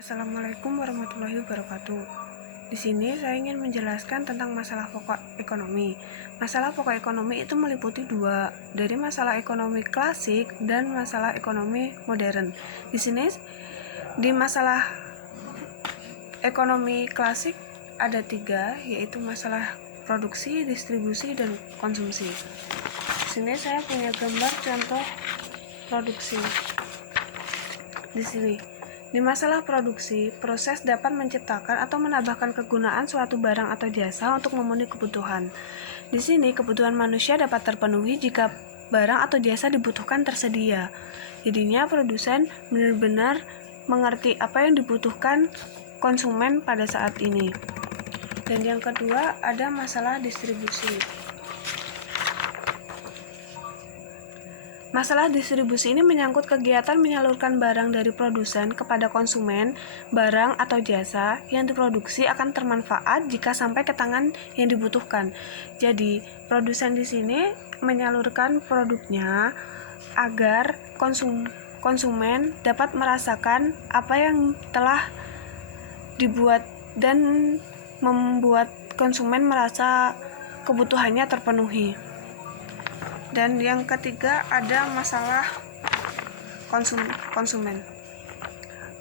Assalamualaikum warahmatullahi wabarakatuh. Di sini saya ingin menjelaskan tentang masalah pokok ekonomi. Masalah pokok ekonomi itu meliputi dua, dari masalah ekonomi klasik dan masalah ekonomi modern. Di sini di masalah ekonomi klasik ada tiga, yaitu masalah produksi, distribusi, dan konsumsi. Di sini saya punya gambar contoh produksi. Di sini, di masalah produksi, proses dapat menciptakan atau menambahkan kegunaan suatu barang atau jasa untuk memenuhi kebutuhan. Di sini, kebutuhan manusia dapat terpenuhi jika barang atau jasa dibutuhkan tersedia. Jadinya, produsen benar-benar mengerti apa yang dibutuhkan konsumen pada saat ini. Dan yang kedua, ada masalah distribusi. Masalah distribusi ini menyangkut kegiatan menyalurkan barang dari produsen kepada konsumen. Barang atau jasa yang diproduksi akan termanfaat jika sampai ke tangan yang dibutuhkan. Jadi, produsen di sini menyalurkan produknya agar konsumen dapat merasakan apa yang telah dibuat dan membuat konsumen merasa kebutuhannya terpenuhi. Dan yang ketiga ada masalah konsumen.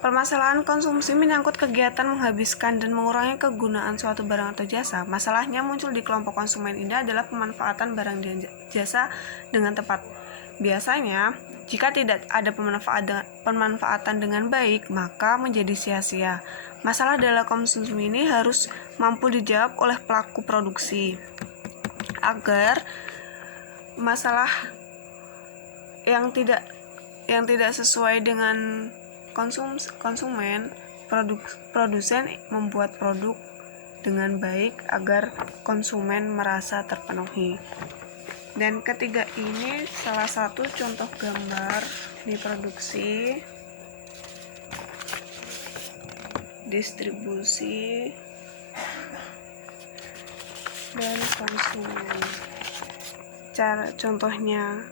Permasalahan konsumsi menyangkut kegiatan menghabiskan dan mengurangi kegunaan suatu barang atau jasa. Masalahnya muncul di kelompok konsumen ini adalah pemanfaatan barang dan jasa dengan tepat. Biasanya, jika tidak ada pemanfaatan dengan baik, maka menjadi sia-sia. Masalah dalam konsumsi ini harus mampu dijawab oleh pelaku produksi agar masalah yang tidak sesuai dengan konsumen, produsen membuat produk dengan baik agar konsumen merasa terpenuhi. Dan ketiga ini salah satu contoh gambar di produksi, distribusi, dan konsumen. Cara contohnya.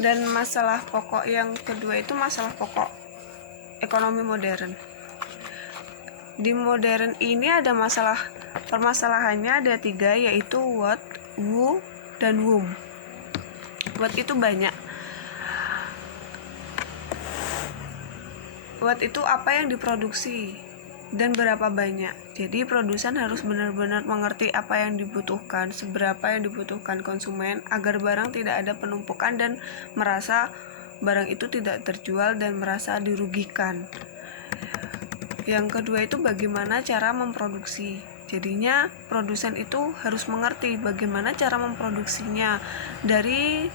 Dan masalah pokok yang kedua itu masalah pokok ekonomi modern. Di modern ini ada permasalahannya ada tiga, yaitu what, who, dan whom. What itu banyak. What itu apa yang diproduksi dan berapa banyak. Jadi produsen harus benar-benar mengerti apa yang dibutuhkan, seberapa yang dibutuhkan konsumen agar barang tidak ada penumpukan dan merasa barang itu tidak terjual dan merasa dirugikan. Yang kedua itu bagaimana cara memproduksi. Jadinya produsen itu harus mengerti bagaimana cara memproduksinya dari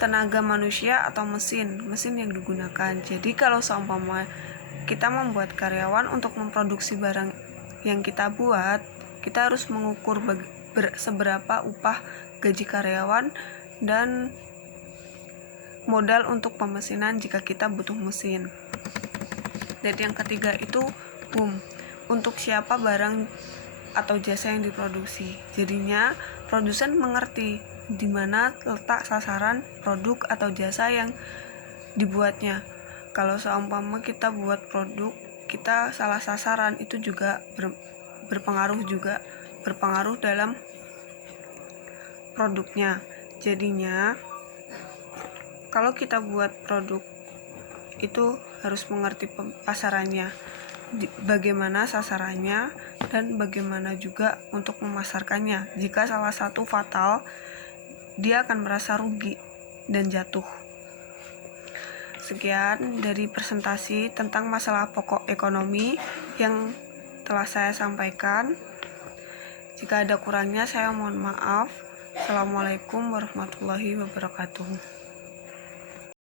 tenaga manusia atau mesin yang digunakan. Jadi kalau seumpama kita membuat karyawan untuk memproduksi barang yang kita buat, kita harus mengukur seberapa upah gaji karyawan dan modal untuk pemesinan jika kita butuh mesin. Dan yang ketiga itu untuk siapa barang atau jasa yang diproduksi. Jadinya produsen mengerti di mana letak sasaran produk atau jasa yang dibuatnya. Kalau seumpama kita buat produk, kita salah sasaran, itu juga berpengaruh dalam produknya. Jadinya kalau kita buat produk itu harus mengerti pasarannya, bagaimana sasarannya, dan bagaimana juga untuk memasarkannya. Jika salah satu fatal, dia akan merasa rugi dan jatuh. Sekian dari presentasi tentang masalah pokok ekonomi yang telah saya sampaikan. Jika ada kurangnya saya mohon maaf. Assalamualaikum warahmatullahi wabarakatuh.